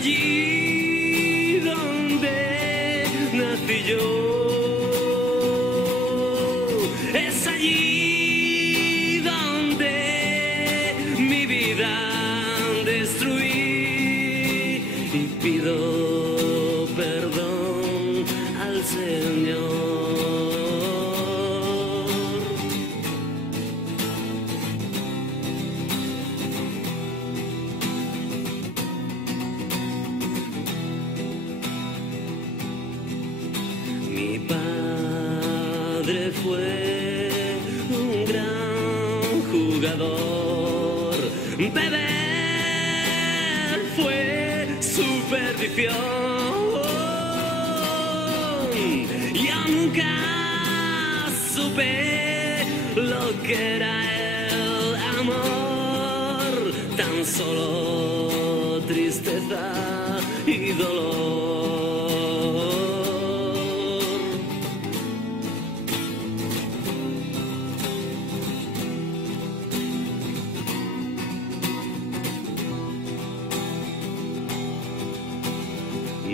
allí donde nací yo. Es allí donde mi vida destruí y pido perdón al Señor. Mi padre fue un gran jugador, beber fue su perdición. Yo nunca supe lo que era el amor, tan solo tristeza y dolor.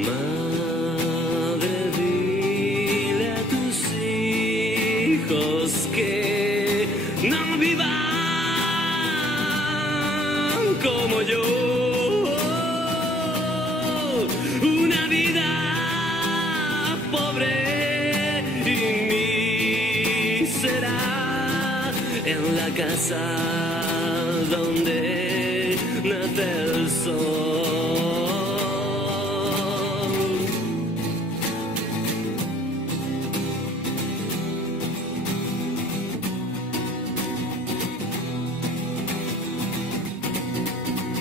Madre, dile a tus hijos que no vivan como yo, una vida pobre y mísera en la casa donde nace el sol.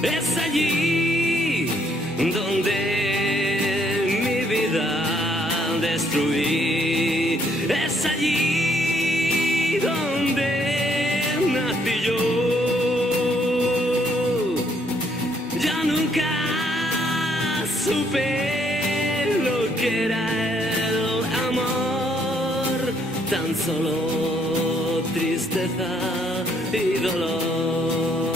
Es allí donde mi vida destruí. Es allí donde nací yo. Ya nunca supe lo que era el amor, tan solo tristeza y dolor.